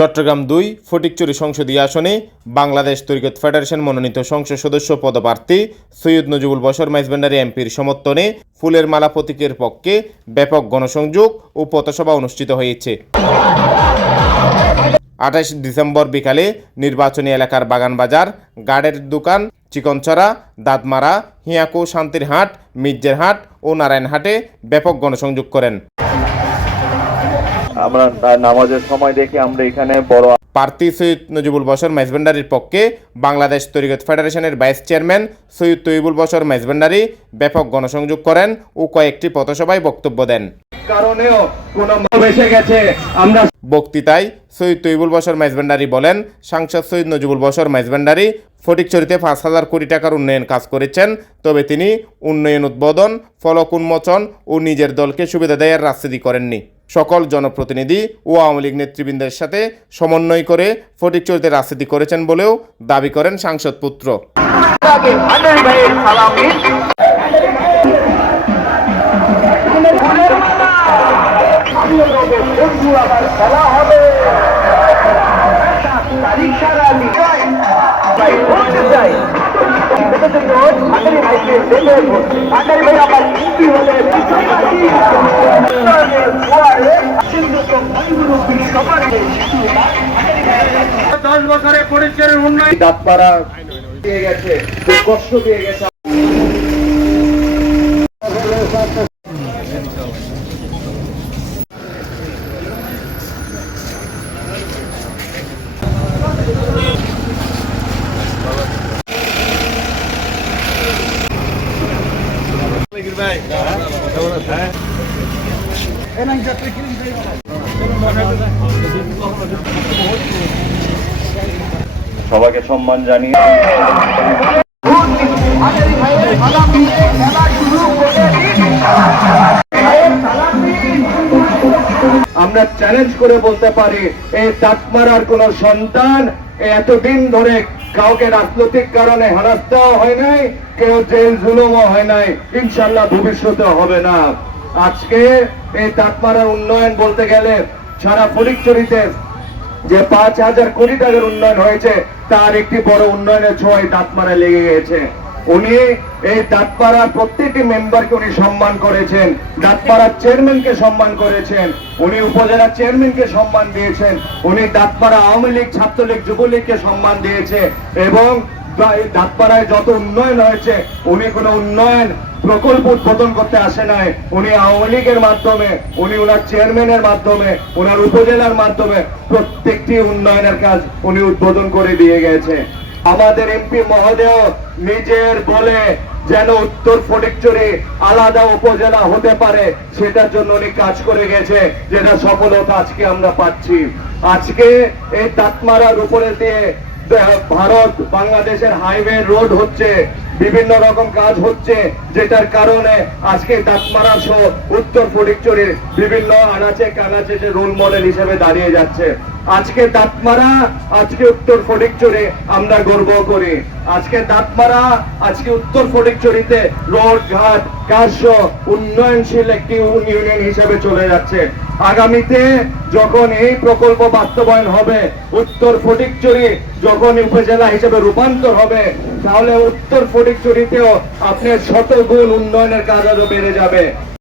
চট্টগ্রাম দুই ফটিকচুরি সংসদীয় আসনে বাংলাদেশ তরিকত ফেডারেশন মনোনীত সংসদ সদস্য পদপ্রার্থী সৈয়দ নজিবুল বশর মাইজবেন্ডারি এমপির সমর্থনে ফুলের মালা প্রতীকের পক্ষে ব্যাপক গণসংযোগ ও পথসভা অনুষ্ঠিত হয়েছে। আঠাশ ডিসেম্বর বিকালে নির্বাচনী এলাকার বাগানবাজার, গার্ডের দোকান চিকনচড়া দাঁতমারা, হিয়াকো, শান্তির হাট, মির্জের হাট ও নারায়ণহাটে ব্যাপক গণসংযোগ করেন। আমরা নামাজের সময় দেখি আমরা এখানে বড় প্রার্থী সৈয়দ নজিবুল বশর মাইজবেন্ডারির পক্ষে বাংলাদেশ তরিকত ফেডারেশনের ভাইস চেয়ারম্যান সৈয়দ তৈবুল বশর মাইজবেন্ডারি ব্যাপক গণসংযোগ করেন ও কয়েকটি পথসভায় বক্তব্য দেন। কারণেও কোনো এসে গেছে। আমরা বক্তৃতায় সৈয়দ তৈবুল বশর মাইজবেন্ডারি বলেন সাংসদ সৈয়দ নজিবুল বশর মাইজবেন্ডারি ফটিকচুরিতে পাঁচ হাজার কোটি টাকার উন্নয়ন কাজ করেছেন তবে তিনি উন্নয়ন উদ্বোধন ফলক উন্মোচন ও নিজের দলকে সুবিধা দেওয়ার রাজনীতি করেননি। সকল জনপ্রতিনিধি ও আওয়ামী লীগ নেতৃবৃন্দের সাথে সমন্বয় করে ফটিকচুরিতে রাজনীতি করেছেন বলেও দাবি করেন সাংসদ পুত্র। দশ বছরে পরিচয়ের উন্নয়ন দাঁতপাড়া দিয়ে গেছে কষ্ট দিয়ে গেছে। সবাইকে সম্মান আমরা চ্যালেঞ্জ করে বলতে পারি, এই দাঁতমারার কোন সন্তান এতদিন ধরে কাউকে রাজনৈতিক কারণে হারাস্ত হয় নাই, কেউ জেল জুলুমও হয় নাই ইনশাল্লাহ ভবিষ্যতে হবে না। আজকে এই দাঁতমারার উন্নয়ন বলতে গেলে সারা ফরিকচুরিতে যে পাঁচ হাজার কোটি টাকার উন্নয়ন হয়েছে, তার একটি বড় উন্নয়নের ছোঁয়ায় দাঁতমারা লেগে গেছে। উনি এই দাঁতপাড়ার প্রত্যেকটি মেম্বারকে উনি সম্মান করেছেন। দাঁতপাড়ার চেয়ারম্যানকে সম্মান করেছেন। উনি উপজেলা চেয়ারম্যানকে সম্মান দিয়েছেন। উনি দাঁতপাড়া আওয়ামী লীগ, ছাত্রলীগ, যুবলীগকে সম্মান দিয়েছে এবং দাঁতপাড়ায় যত উন্নয়ন হয়েছে, উনি কোনো উন্নয়ন প্রকল্প উদ্বোধন করতে আসে নাই। উনি আওয়ামী লীগের মাধ্যমে, উনি ওনার চেয়ারম্যানের মাধ্যমে ওনার উপজেলার মাধ্যমে প্রত্যেকটি উন্নয়নের কাজ উনি উদ্বোধন করে দিয়ে গেছে। আমাদের এমপি মহোদয় নিজের বলে যেন উত্তর ফটিকচুরি আলাদা উপজেলা হতে পারে, সেটার জন্য উনি কাজ করে গেছে, যেটা সফলতা আজকে আমরা পাচ্ছি। আজকে এই তাতমারার উপরে দিয়ে ভারত বাংলাদেশের হাইওয়ে রোড হচ্ছে, বিভিন্ন রকম কাজ হচ্ছে, যেটার কারণে আজকে দাঁতমারা সহ উত্তর ফটিকচুরির বিভিন্ন আনাচে কানাচে যে রোল মডেল হিসেবে দাঁড়িয়ে যাচ্ছে। আজকে দাঁতমারা, আজকে উত্তর ফটিকচুরি আমরা গর্ব করি। আজকে দাঁতমারা, আজকে উত্তর ফটিকচুরিতে রোড ঘাট, কাজ উন্নয়নশীল একটি ইউনিয়ন হিসেবে চলে যাচ্ছে। আগামীতে যখন এই প্রকল্প বাস্তবায়ন হবে, উত্তর ফটিকচুরি যখন উপজেলা হিসেবে রূপান্তর হবে, তাহলে উত্তর ফটিকচুরিতেও আপনার শত গুণ উন্নয়নের কাজ আরও বেড়ে যাবে।